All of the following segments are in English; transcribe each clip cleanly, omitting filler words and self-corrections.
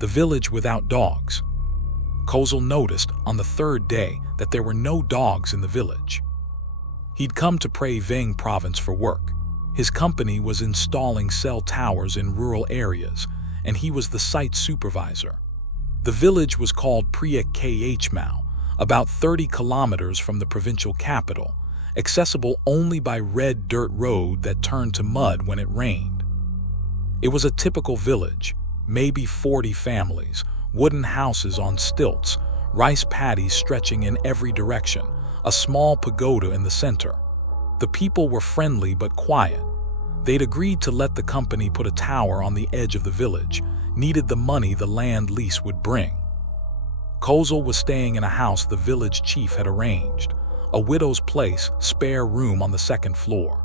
The village without dogs. Kosal noticed on the third day that there were no dogs in the village. He'd come to Preaek Khmao province for work. His company was installing cell towers in rural areas, and he was the site supervisor. The village was called Preaek Khmao, about 30 kilometers from the provincial capital, accessible only by red dirt road that turned to mud when it rained. It was a typical village, maybe 40 families, wooden houses on stilts, rice paddies stretching in every direction, a small pagoda in the center. The people were friendly but quiet. They'd agreed to let the company put a tower on the edge of the village, needed the money the land lease would bring. Kosal was staying in a house the village chief had arranged, a widow's place, spare room on the second floor.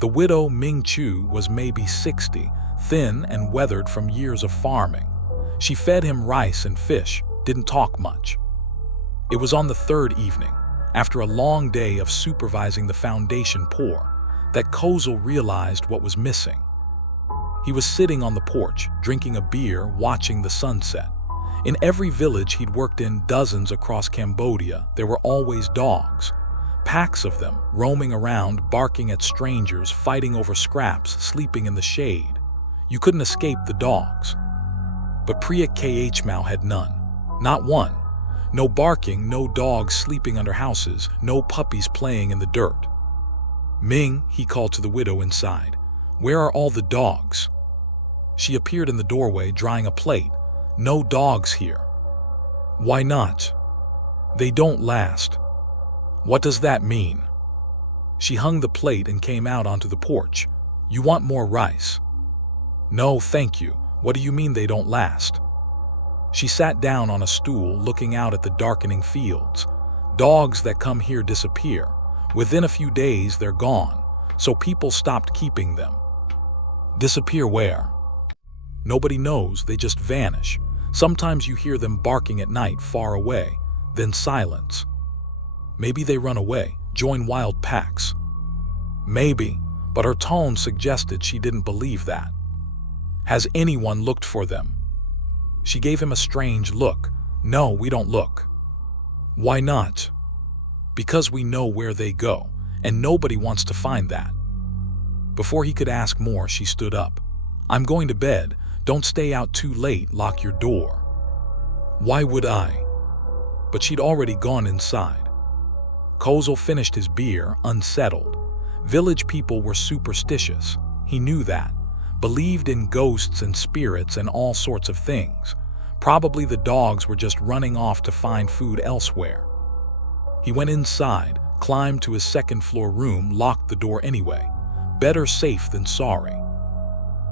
The widow, Ming Chu, was maybe 60, thin and weathered from years of farming. She fed him rice and fish, didn't talk much. It was on the third evening, after a long day of supervising the foundation pour, that Kosal realized what was missing. He was sitting on the porch, drinking a beer, watching the sunset. In every village he'd worked in, dozens across Cambodia, there were always dogs. Packs of them, roaming around, barking at strangers, fighting over scraps, sleeping in the shade. You couldn't escape the dogs. But Preaek Khmao had none. Not one. No barking, no dogs sleeping under houses, no puppies playing in the dirt. "Ming," he called to the widow inside, "where are all the dogs?" She appeared in the doorway, drying a plate. "No dogs here." "Why not?" "They don't last." "What does that mean?" She hung the plate and came out onto the porch. "You want more rice?" "No, thank you. What do you mean they don't last?" She sat down on a stool, looking out at the darkening fields. Dogs that come here disappear. Within a few days, they're gone, so people stopped keeping them. Disappear where? Nobody knows, they just vanish. Sometimes you hear them barking at night far away, then silence. Maybe they run away, join wild packs. Maybe, but her tone suggested she didn't believe that. "Has anyone looked for them?" She gave him a strange look. "No, we don't look." "Why not?" "Because we know where they go, and nobody wants to find that." Before he could ask more, she stood up. "I'm going to bed. Don't stay out too late, lock your door." "Why would I?" But she'd already gone inside. Kosal finished his beer, unsettled. Village people were superstitious. He knew that. Believed in ghosts and spirits and all sorts of things. Probably the dogs were just running off to find food elsewhere. He went inside, climbed to his second-floor room, locked the door anyway. Better safe than sorry.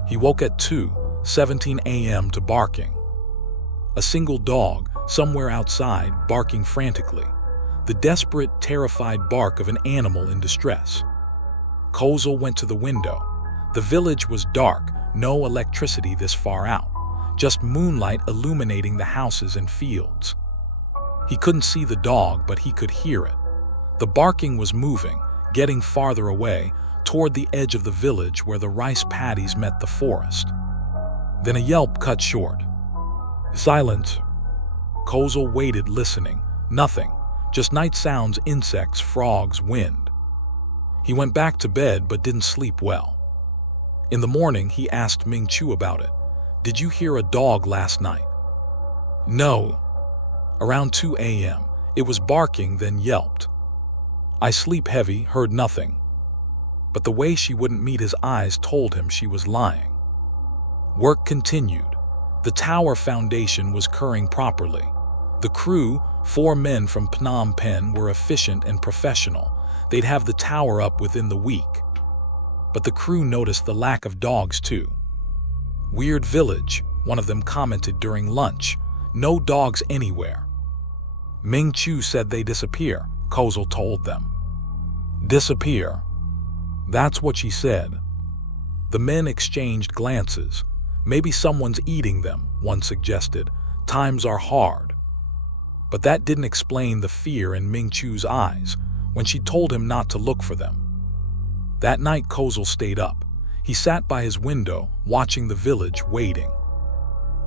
He woke at 2:17 a.m. to barking. A single dog, somewhere outside, barking frantically. The desperate, terrified bark of an animal in distress. Kosal went to the window. The village was dark, no electricity this far out, just moonlight illuminating the houses and fields. He couldn't see the dog, but he could hear it. The barking was moving, getting farther away, toward the edge of the village where the rice paddies met the forest. Then a yelp cut short. Silence. Kosal waited, listening. Nothing, just night sounds, insects, frogs, wind. He went back to bed but didn't sleep well. In the morning, he asked Ming Chu about it. "Did you hear a dog last night?" "No." Around 2 a.m., it was barking, then yelped. "I sleep heavy, heard nothing." But the way she wouldn't meet his eyes told him she was lying. Work continued. The tower foundation was curing properly. The crew, 4 men from Phnom Penh, were efficient and professional. They'd have the tower up within the week. But the crew noticed the lack of dogs too. "Weird village," one of them commented during lunch. "No dogs anywhere." Ming Chu said they disappear, Kosal told them. "Disappear?" That's what she said. The men exchanged glances. "Maybe someone's eating them," one suggested. "Times are hard." But that didn't explain the fear in Ming Chu's eyes when she told him not to look for them. That night, Kosal stayed up. He sat by his window, watching the village, waiting.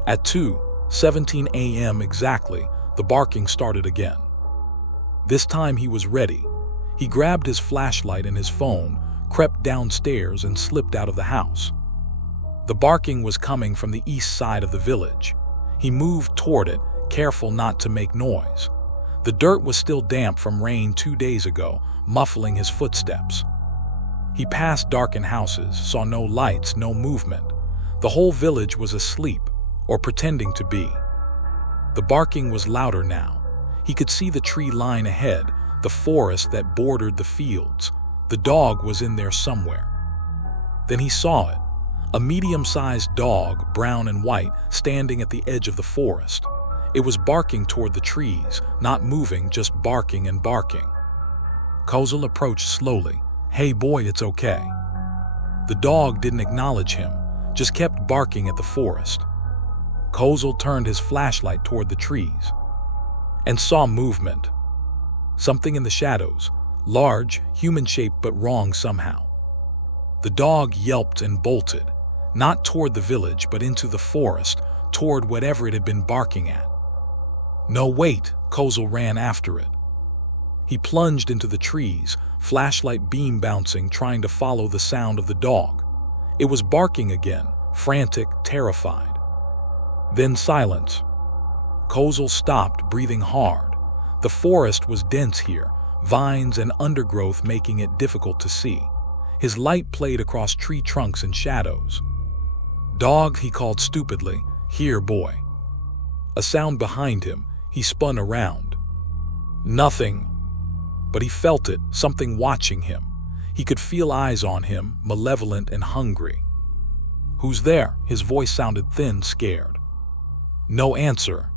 At 17 a.m. exactly, the barking started again. This time he was ready. He grabbed his flashlight and his phone, crept downstairs and slipped out of the house. The barking was coming from the east side of the village. He moved toward it, careful not to make noise. The dirt was still damp from rain 2 days ago, muffling his footsteps. He passed darkened houses, saw no lights, no movement. The whole village was asleep, or pretending to be. The barking was louder now. He could see the tree line ahead, the forest that bordered the fields. The dog was in there somewhere. Then he saw it. A medium-sized dog, brown and white, standing at the edge of the forest. It was barking toward the trees, not moving, just barking and barking. Kosal approached slowly. "Hey boy, it's okay." The dog didn't acknowledge him, just kept barking at the forest. Kosal turned his flashlight toward the trees and saw movement. Something in the shadows, large, human-shaped but wrong somehow. The dog yelped and bolted, not toward the village but into the forest, toward whatever it had been barking at. "No, wait!" Kosal ran after it. He plunged into the trees, flashlight beam bouncing, trying to follow the sound of the dog. It was barking again, frantic, terrified. Then silence. Kosal stopped, breathing hard. The forest was dense here, vines and undergrowth making it difficult to see. His light played across tree trunks and shadows. "Dog," he called stupidly. "Here, boy." A sound behind him. He spun around. Nothing. But he felt it, something watching him. He could feel eyes on him, malevolent and hungry. "Who's there?" His voice sounded thin, scared. No answer.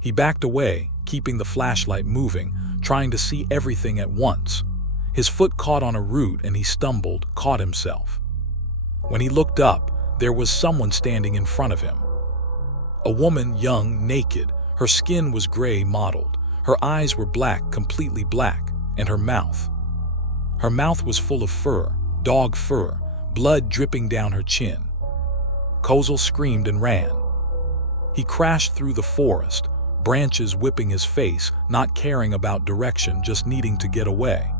He backed away, keeping the flashlight moving, trying to see everything at once. His foot caught on a root and he stumbled, caught himself. When he looked up, there was someone standing in front of him. A woman, young, naked. Her skin was gray mottled. Her eyes were black, completely black, and her mouth. Her mouth was full of fur, dog fur, blood dripping down her chin. Kosal screamed and ran. He crashed through the forest, branches whipping his face, not caring about direction, just needing to get away.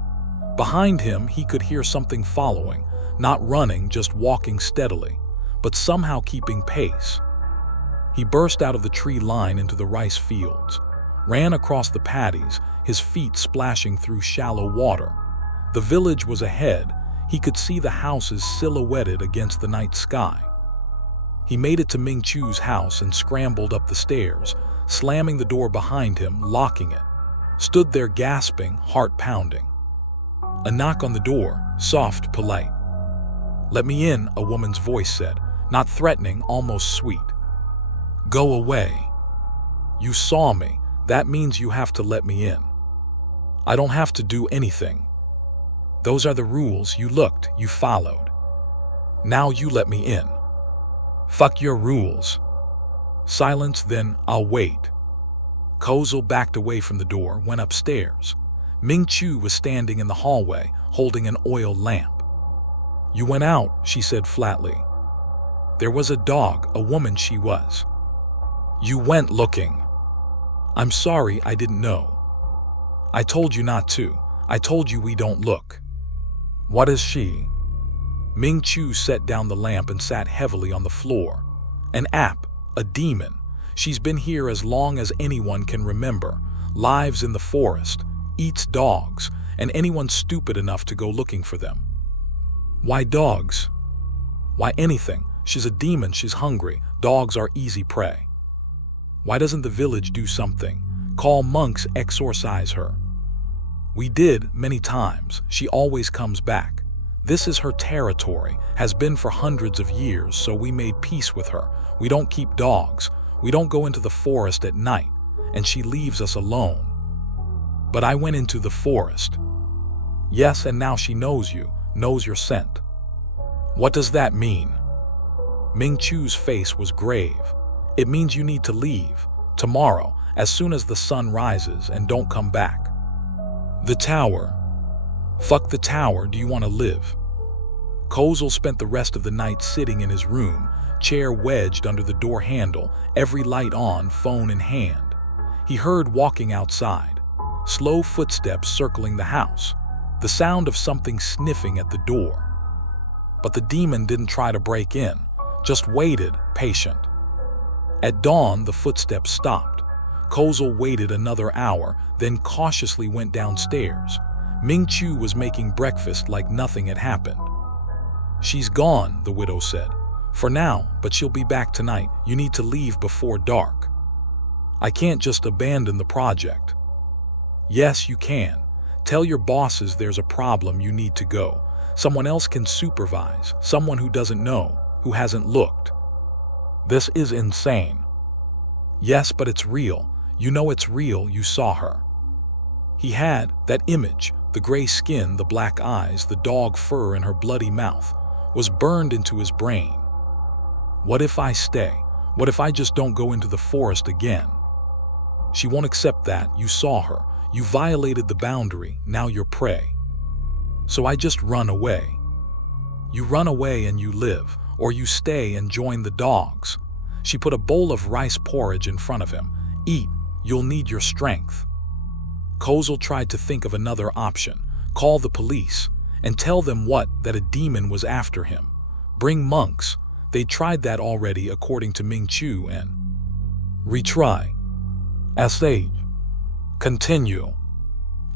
Behind him, he could hear something following, not running, just walking steadily, but somehow keeping pace. He burst out of the tree line into the rice fields, ran across the paddies, his feet splashing through shallow water. The village was ahead. He could see the houses silhouetted against the night sky. He made it to Ming Chu's house and scrambled up the stairs, slamming the door behind him, locking it. Stood there gasping, heart pounding. A knock on the door, soft, polite. "Let me in," a woman's voice said, not threatening, almost sweet. "Go away. You saw me. That means you have to let me in. I don't have to do anything. Those are the rules. You looked, you followed. Now you let me in. Fuck your rules." Silence, then "I'll wait." Kosal backed away from the door, went upstairs. Ming Chu was standing in the hallway, holding an oil lamp. "You went out," she said flatly. "There was a dog, a woman she was. You went looking." "I'm sorry, I didn't know. I told you not to. I told you we don't look." "What is she?" Ming Chu set down the lamp and sat heavily on the floor. "An app, a demon. She's been here as long as anyone can remember, lives in the forest, eats dogs, and anyone stupid enough to go looking for them." "Why dogs?" "Why anything. She's a demon, she's hungry. Dogs are easy prey." "Why doesn't the village do something? Call monks, exorcise her." "We did, many times. She always comes back. This is her territory, has been for hundreds of years, so we made peace with her. We don't keep dogs. We don't go into the forest at night, and she leaves us alone." "But I went into the forest." "Yes, and now she knows you, knows your scent." "What does that mean?" Ming Chu's face was grave. "It means you need to leave, tomorrow, as soon as the sun rises, and don't come back." "The tower." "Fuck the tower, do you want to live?" Kosal spent the rest of the night sitting in his room, chair wedged under the door handle, every light on, phone in hand. He heard walking outside, slow footsteps circling the house, the sound of something sniffing at the door. But the demon didn't try to break in, just waited, patient. At dawn, the footsteps stopped. Kosal waited another hour, then cautiously went downstairs. Ming Chu was making breakfast like nothing had happened. "She's gone," the widow said. "For now, but she'll be back tonight. You need to leave before dark." "I can't just abandon the project." "Yes, you can. Tell your bosses there's a problem, you need to go. Someone else can supervise, someone who doesn't know, who hasn't looked." "This is insane." "Yes, but it's real. You know it's real, you saw her." He had that image, the gray skin, the black eyes, the dog fur in her bloody mouth, was burned into his brain. "What if I stay? What if I just don't go into the forest again?" "She won't accept that. You saw her. You violated the boundary. Now you're prey. So I just run away." "You run away and you live, or you stay and join the dogs." She put a bowl of rice porridge in front of him. "Eat. You'll need your strength." Kosal tried to think of another option. Call the police and tell them that a demon was after him. Bring monks. They tried that already, according to Ming Chu, and retry. SH. Continue.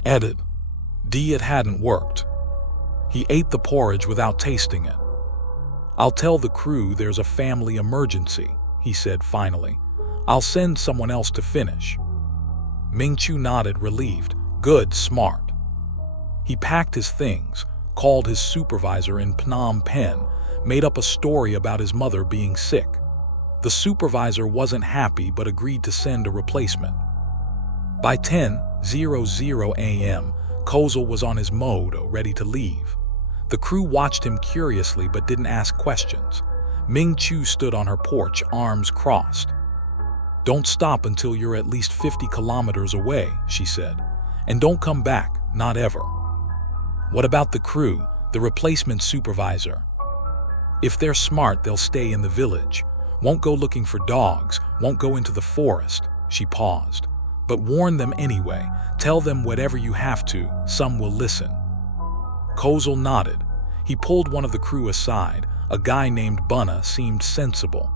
Edit. It hadn't worked. He ate the porridge without tasting it. "I'll tell the crew there's a family emergency," he said finally. "I'll send someone else to finish." Ming Chu nodded, relieved. "Good, smart." He packed his things, called his supervisor in Phnom Penh, made up a story about his mother being sick. The supervisor wasn't happy but agreed to send a replacement. By 10:00 a.m., Kosal was on his moto, ready to leave. The crew watched him curiously but didn't ask questions. Ming Chu stood on her porch, arms crossed. "Don't stop until you're at least 50 kilometers away," she said. "And don't come back, not ever." "What about the crew, the replacement supervisor?" "If they're smart, they'll stay in the village. Won't go looking for dogs, won't go into the forest." She paused. "But warn them anyway. Tell them whatever you have to, some will listen." Kosal nodded. He pulled one of the crew aside. A guy named Bunna seemed sensible.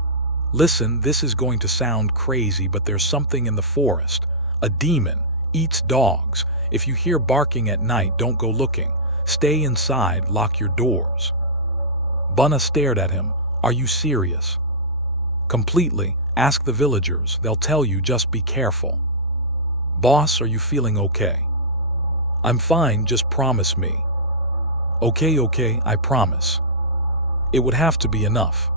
"Listen, this is going to sound crazy, but there's something in the forest. A demon, eats dogs. If you hear barking at night, don't go looking. Stay inside, lock your doors." Bunna stared at him. "Are you serious?" "Completely. Ask the villagers. They'll tell you, just be careful." "Boss, are you feeling okay?" "I'm fine, just promise me." Okay, I promise." It would have to be enough.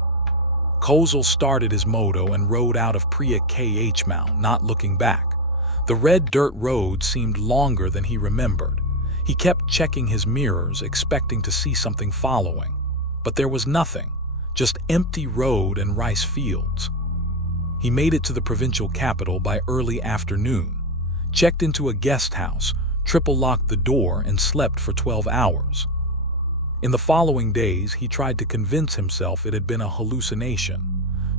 Kosal started his moto and rode out of Preaek Khmao, not looking back. The red dirt road seemed longer than he remembered. He kept checking his mirrors, expecting to see something following. But there was nothing, just empty road and rice fields. He made it to the provincial capital by early afternoon, checked into a guest house, triple-locked the door, and slept for 12 hours. In the following days, he tried to convince himself it had been a hallucination.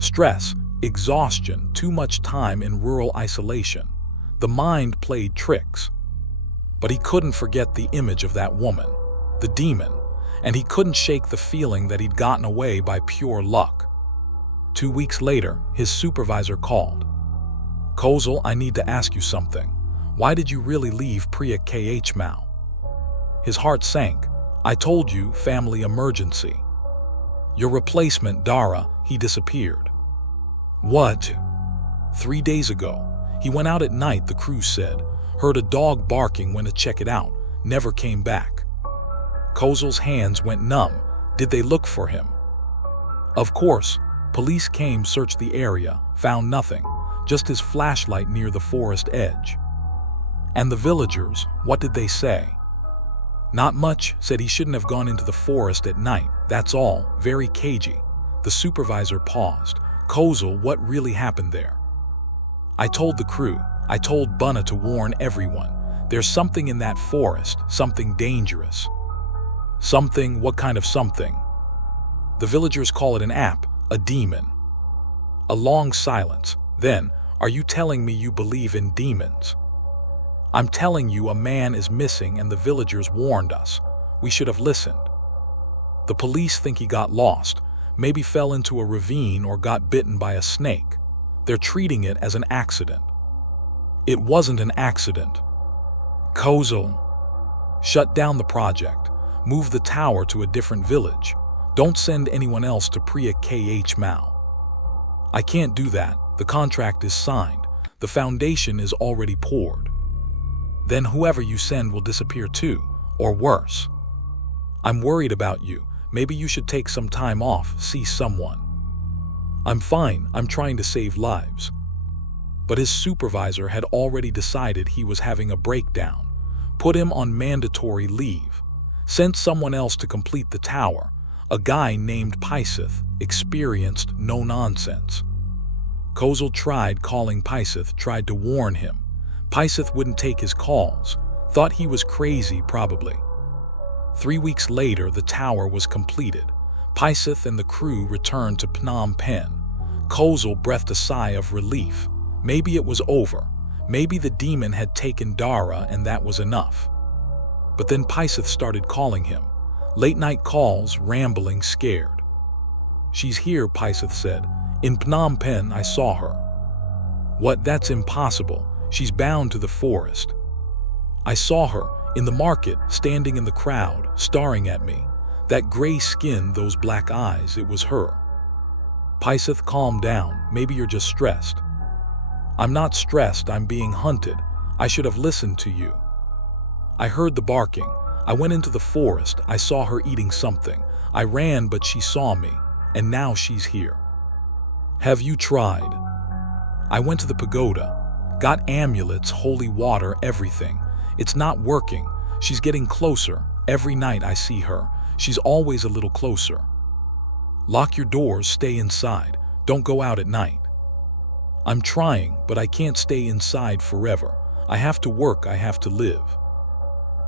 Stress, exhaustion, too much time in rural isolation. The mind played tricks. But he couldn't forget the image of that woman, the demon, and he couldn't shake the feeling that he'd gotten away by pure luck. 2 weeks later, his supervisor called. "Kosal, I need to ask you something. Why did you really leave Preaek Khmao?" His heart sank. "I told you, family emergency. Your replacement, Dara, he disappeared." "What?" 3 days ago. He went out at night, the crew said. Heard a dog barking, went to check it out. Never came back. Kosal's hands went numb. Did they look for him? Of course. Police came, searched the area, found nothing. Just his flashlight near the forest edge. And the villagers, what did they say? Not much, said he shouldn't have gone into the forest at night, that's all, very cagey. The supervisor paused. Kosal, what really happened there? I told the crew, I told Bunna to warn everyone. There's something in that forest, something dangerous. Something, what kind of something? The villagers call it an app. A demon. A long silence. Then, are you telling me you believe in demons? I'm telling you a man is missing and the villagers warned us. We should have listened. The police think he got lost, maybe fell into a ravine or got bitten by a snake. They're treating it as an accident. It wasn't an accident. Kosal. Shut down the project. Move the tower to a different village. Don't send anyone else to Preaek Khmao. I can't do that. The contract is signed. The foundation is already poured. Then whoever you send will disappear too, or worse. I'm worried about you. Maybe you should take some time off, see someone. I'm fine. I'm trying to save lives. But his supervisor had already decided he was having a breakdown. Put him on mandatory leave. Sent someone else to complete the tower. A guy named Preaek, experienced, no nonsense. Kosal tried calling Preaek, tried to warn him. Preaek wouldn't take his calls. Thought he was crazy, probably. 3 weeks later, the tower was completed. Preaek and the crew returned to Phnom Penh. Kosal breathed a sigh of relief. Maybe it was over. Maybe the demon had taken Dara and that was enough. But then Preaek started calling him. Late-night calls, rambling, scared. She's here, Preaek said. In Phnom Penh, I saw her. What? That's impossible. She's bound to the forest. I saw her, in the market, standing in the crowd, staring at me. That gray skin, those black eyes, it was her. Preaek, calm down. Maybe you're just stressed. I'm not stressed, I'm being hunted. I should have listened to you. I heard the barking. I went into the forest. I saw her eating something. I ran, but she saw me, and now she's here. Have you tried? I went to the pagoda. Got amulets, holy water, everything. It's not working. She's getting closer. Every night I see her. She's always a little closer. Lock your doors, stay inside. Don't go out at night. I'm trying, but I can't stay inside forever. I have to work, I have to live.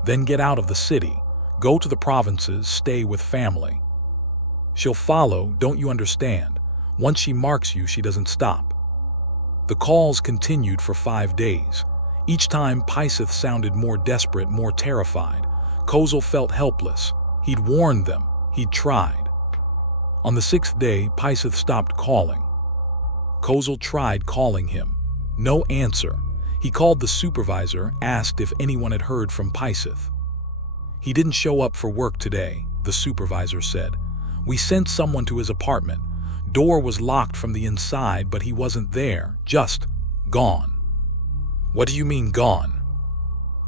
Then get out of the city. Go to the provinces, stay with family. She'll follow, don't you understand? Once she marks you, she doesn't stop. The calls continued for 5 days. Each time, Preaek sounded more desperate, more terrified. Kosal felt helpless. He'd warned them. He'd tried. On the 6th day, Preaek stopped calling. Kosal tried calling him. No answer. He called the supervisor, asked if anyone had heard from Preaek. He didn't show up for work today, the supervisor said. We sent someone to his apartment. Door was locked from the inside, but he wasn't there, just gone. What do you mean gone?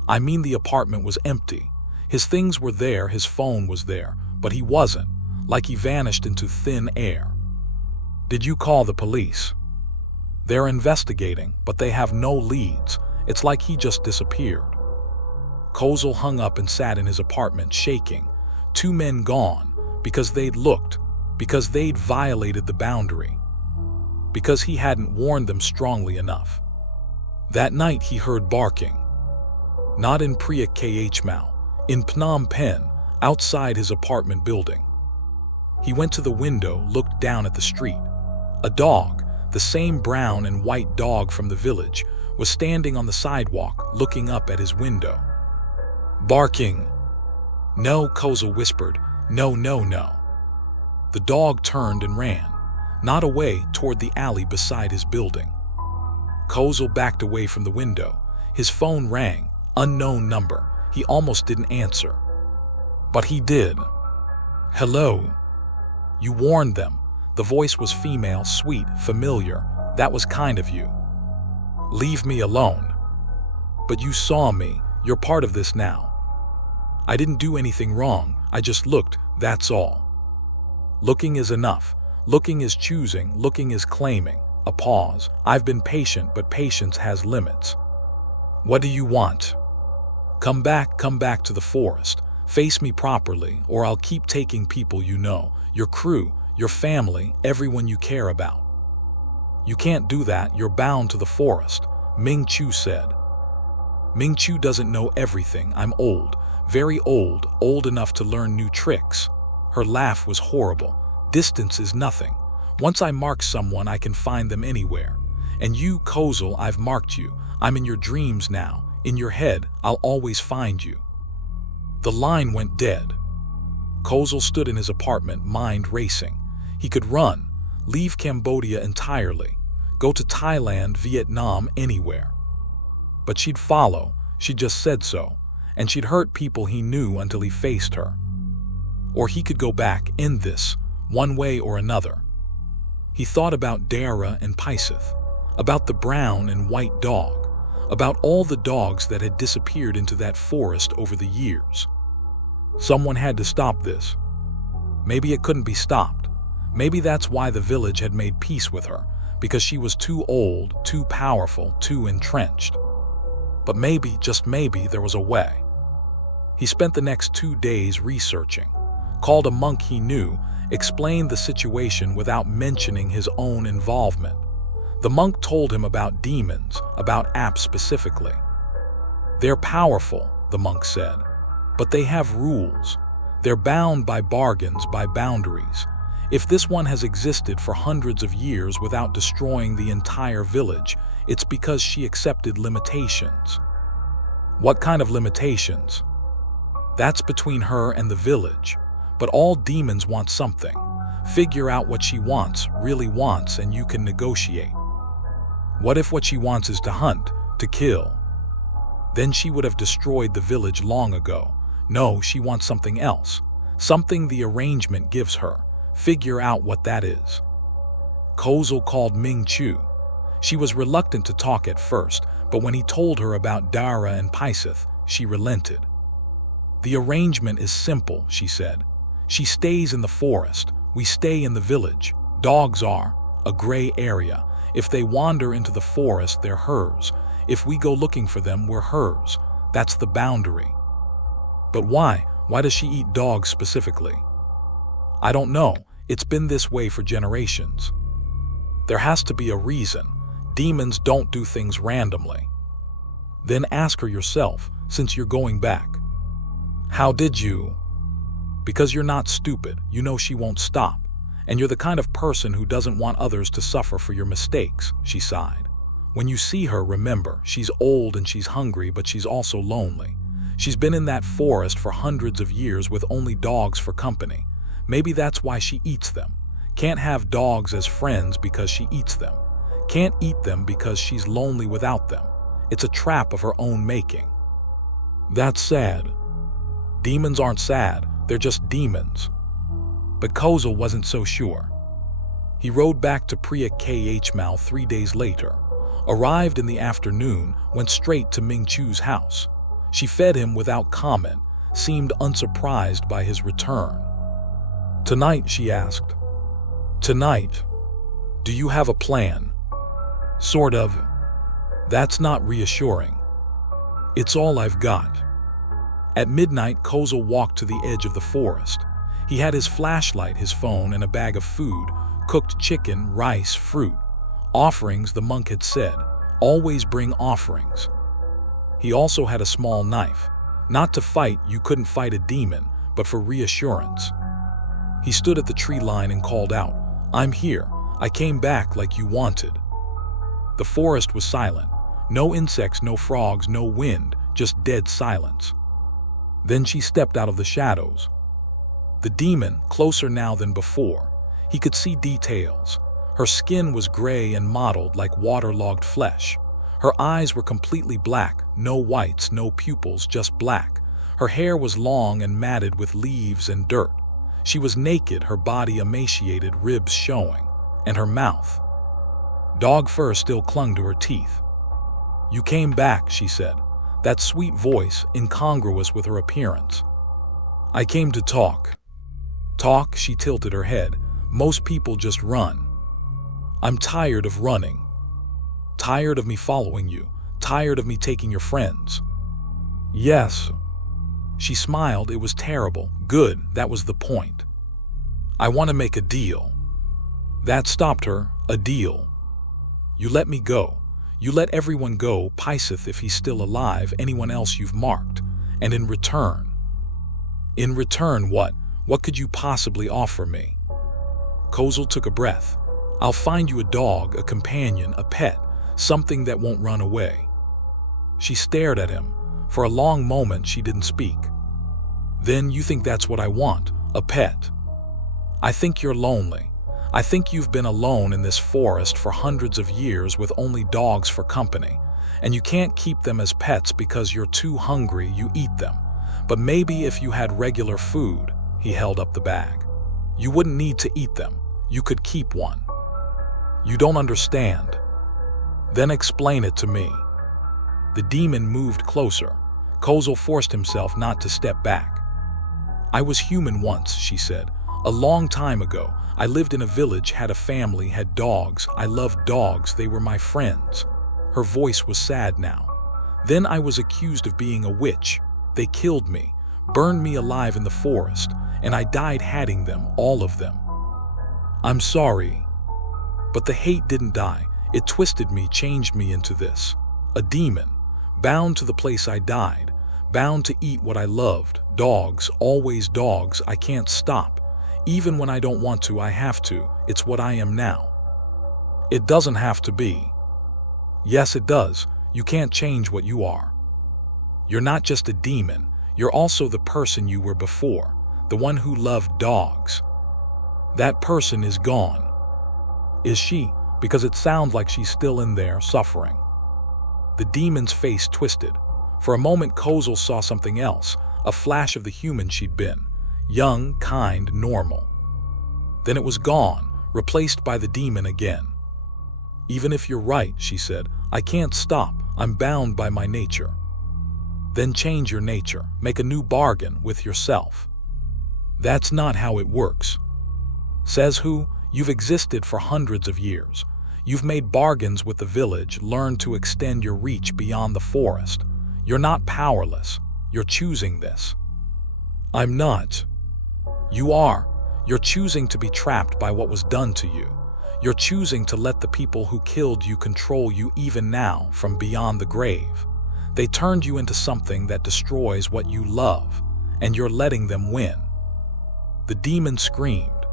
I mean the apartment was empty. His things were there, his phone was there, but he wasn't, like he vanished into thin air. Did you call the police? They're investigating, but they have no leads. It's like he just disappeared. Kosal hung up and sat in his apartment shaking. 2 men gone, because they'd looked, because they'd violated the boundary, because he hadn't warned them strongly enough. That night he heard barking. Not in Preaek Khmao, in Phnom Penh, outside his apartment building. He went to the window, looked down at the street. A dog, the same brown and white dog from the village, was standing on the sidewalk, looking up at his window. Barking. No, Kosal whispered. No, no, no. The dog turned and ran, not away, toward the alley beside his building. Kosal backed away from the window. His phone rang, unknown number. He almost didn't answer. But he did. Hello. You warned them. The voice was female, sweet, familiar. That was kind of you. Leave me alone. But you saw me. You're part of this now. I didn't do anything wrong. I just looked, that's all. Looking is enough. Looking is choosing. Looking is claiming. A pause. I've been patient, but patience has limits. What do you want? Come back to the forest. Face me properly, or I'll keep taking people you know, your crew, your family, everyone you care about. You can't do that, you're bound to the forest, Ming Chu said. Ming Chu doesn't know everything. I'm old, very old, old enough to learn new tricks. Her laugh was horrible. Distance is nothing. Once I mark someone, I can find them anywhere. And you, Kosal, I've marked you. I'm in your dreams now. In your head, I'll always find you." The line went dead. Kosal stood in his apartment, mind racing. He could run, leave Cambodia entirely, go to Thailand, Vietnam, anywhere. But she'd follow, she just said so, and she'd hurt people he knew until he faced her. Or he could go back, end this, one way or another. He thought about Dara and Paisith, about the brown and white dog, about all the dogs that had disappeared into that forest over the years. Someone had to stop this. Maybe it couldn't be stopped. Maybe that's why the village had made peace with her, because she was too old, too powerful, too entrenched. But maybe, just maybe, there was a way. He spent the next 2 days researching, called a monk he knew, explained the situation without mentioning his own involvement. The monk told him about demons, about apps specifically. "They're powerful," the monk said, "but they have rules. They're bound by bargains, by boundaries. If this one has existed for hundreds of years without destroying the entire village, it's because she accepted limitations." What kind of limitations? That's between her and the village. But all demons want something. Figure out what she wants, really wants, and you can negotiate. What if what she wants is to hunt, to kill? Then she would have destroyed the village long ago. No, she wants something else. Something the arrangement gives her. Figure out what that is. Kosal called Ming Chu. She was reluctant to talk at first, but when he told her about Dara and Paisith, she relented. "The arrangement is simple," she said. "She stays in the forest. We stay in the village. Dogs are a gray area. If they wander into the forest, they're hers. If we go looking for them, we're hers. That's the boundary." "But why? Why does she eat dogs specifically?" "I don't know. It's been this way for generations. There has to be a reason. Demons don't do things randomly." "Then ask her yourself, since you're going back." "How did you?" "Because you're not stupid. You know she won't stop. And you're the kind of person who doesn't want others to suffer for your mistakes," she sighed. "When you see her, remember, she's old and she's hungry, but she's also lonely. She's been in that forest for hundreds of years with only dogs for company. Maybe that's why she eats them. Can't have dogs as friends because she eats them. Can't eat them because she's lonely without them. It's a trap of her own making." "That's sad." "Demons aren't sad. They're just demons." But Kosal wasn't so sure. He rode back to Preaek Khmao 3 days later, arrived in the afternoon, went straight to Ming Chu's house. She fed him without comment, seemed unsurprised by his return. "Tonight?" she asked. "Tonight. Do you have a plan?" "Sort of." "That's not reassuring." "It's all I've got." At midnight, Kosal walked to the edge of the forest. He had his flashlight, his phone, and a bag of food, cooked chicken, rice, fruit. Offerings, the monk had said. Always bring offerings. He also had a small knife. Not to fight, you couldn't fight a demon, but for reassurance. He stood at the tree line and called out, "I'm here. I came back like you wanted." The forest was silent. No insects, no frogs, no wind, just dead silence. Then she stepped out of the shadows. The demon, closer now than before. He could see details. Her skin was gray and mottled like waterlogged flesh. Her eyes were completely black, no whites, no pupils, just black. Her hair was long and matted with leaves and dirt. She was naked, her body emaciated, ribs showing, and her mouth. Dog fur still clung to her teeth. "You came back," she said, that sweet voice incongruous with her appearance. "I came to talk." "Talk?" She tilted her head. "Most people just run." "I'm tired of running. Tired of me following you. Tired of me taking your friends." "Yes." She smiled. It was terrible. Good, that was the point. "I want to make a deal." That stopped her. A deal. "You let me go. You let everyone go, Paisith if he's still alive, anyone else you've marked. And in return." "In return what? What could you possibly offer me?" Kosal took a breath. I'll find you a dog, a companion, a pet, something that won't run away." She stared at him. For a long moment, she didn't speak. "Then you think that's what I want, a pet?" "I think you're lonely. I think you've been alone in this forest for hundreds of years with only dogs for company, and you can't keep them as pets because you're too hungry, you eat them. But maybe if you had regular food," he held up the bag, "you wouldn't need to eat them. You could keep one." "You don't understand." "Then explain it to me." The demon moved closer. Kosal forced himself not to step back. "I was human once," she said. "A long time ago. I lived in a village, had a family, had dogs. I loved dogs, they were my friends." Her voice was sad now. "Then I was accused of being a witch. They killed me, burned me alive in the forest, and I died hating them, all of them. I'm sorry. But the hate didn't die. It twisted me, changed me into this. A demon, bound to the place I died, bound to eat what I loved. Dogs, always dogs, I can't stop. Even when I don't want to, I have to. It's what I am now." "It doesn't have to be." "Yes, it does. You can't change what you are. You're not just a demon. You're also the person you were before, the one who loved dogs. That person is gone." "Is she?" Because it sounds like she's still in there, suffering. The demon's face twisted. For a moment, Kosal saw something else, a flash of the human she'd been. Young, kind, normal. Then it was gone, replaced by the demon again. "Even if you're right," she said, "I can't stop. I'm bound by my nature." "Then change your nature. Make a new bargain with yourself." "That's not how it works." "Says who? You've existed for hundreds of years. You've made bargains with the village, learned to extend your reach beyond the forest. You're not powerless. You're choosing this." "I'm not." "You are. You're choosing to be trapped by what was done to you. You're choosing to let the people who killed you control you even now from beyond the grave. They turned you into something that destroys what you love, and you're letting them win." The demon screamed.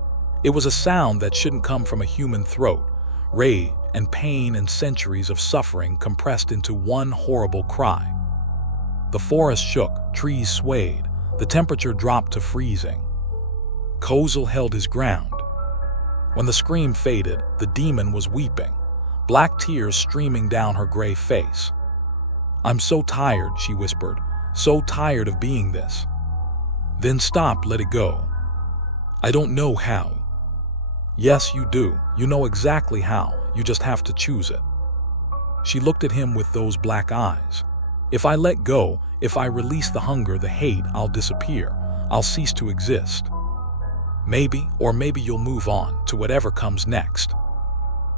It was a sound that shouldn't come from a human throat. Rage and pain and centuries of suffering compressed into one horrible cry. The forest shook, trees swayed, the temperature dropped to freezing. Kosal held his ground. When the scream faded, the demon was weeping, black tears streaming down her gray face. "I'm so tired," she whispered, "so tired of being this." "Then stop, let it go." "I don't know how." "Yes, you do. You know exactly how. You just have to choose it." She looked at him with those black eyes. "If I let go, if I release the hunger, the hate, I'll disappear. I'll cease to exist. Maybe, or maybe you'll move on to whatever comes next.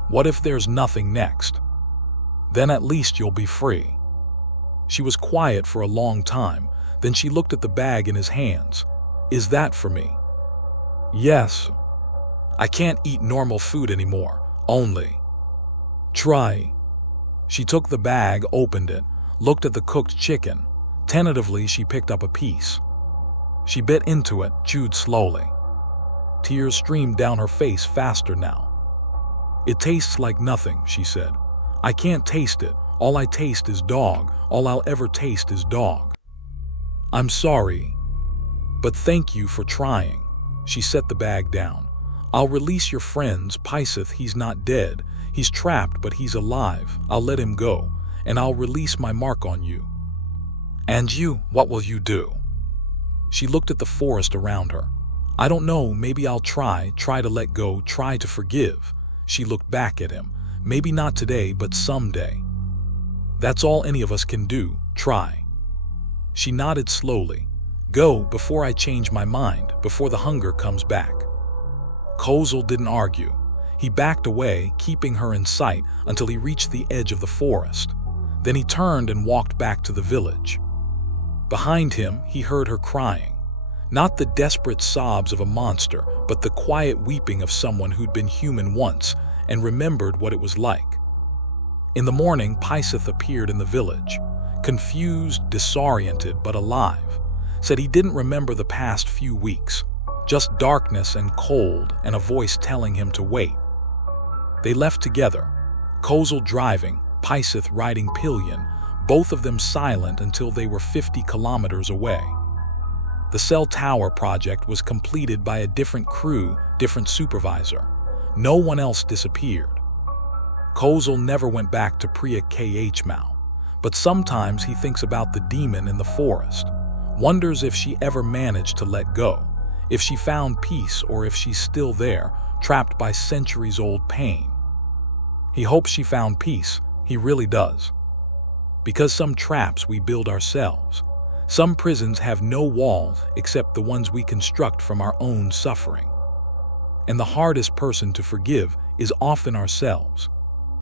What if there's nothing next? Then at least you'll be free." She was quiet for a long time, then she looked at the bag in his hands. "Is that for me?" "Yes. I can't eat normal food anymore, only." "Try." She took the bag, opened it, looked at the cooked chicken. Tentatively, she picked up a piece. She bit into it, chewed slowly. Tears streamed down her face faster now. "It tastes like nothing," she said. "I can't taste it. All I taste is dog. All I'll ever taste is dog." "I'm sorry. But thank you for trying." She set the bag down. "I'll release your friends, Preaek. He's not dead. He's trapped, but he's alive. I'll let him go, and I'll release my mark on you." "And you, what will you do?" She looked at the forest around her. "I don't know, maybe I'll try to let go, try to forgive." She looked back at him. "Maybe not today, but someday. That's all any of us can do, try." She nodded slowly. "Go before I change my mind, before the hunger comes back." Kosal didn't argue. He backed away, keeping her in sight until he reached the edge of the forest. Then he turned and walked back to the village. Behind him, he heard her crying. Not the desperate sobs of a monster, but the quiet weeping of someone who'd been human once and remembered what it was like. In the morning, Preaek appeared in the village. Confused, disoriented, but alive. Said he didn't remember the past few weeks. Just darkness and cold and a voice telling him to wait. They left together, Kosal driving, Preaek riding pillion, both of them silent until they were 50 kilometers away. The cell tower project was completed by a different crew, different supervisor. No one else disappeared. Kosal never went back to Preaek Khmao, but sometimes he thinks about the demon in the forest, wonders if she ever managed to let go, if she found peace or if she's still there, trapped by centuries-old pain. He hopes she found peace, he really does. Because some traps we build ourselves. Some prisons have no walls except the ones we construct from our own suffering. And the hardest person to forgive is often ourselves.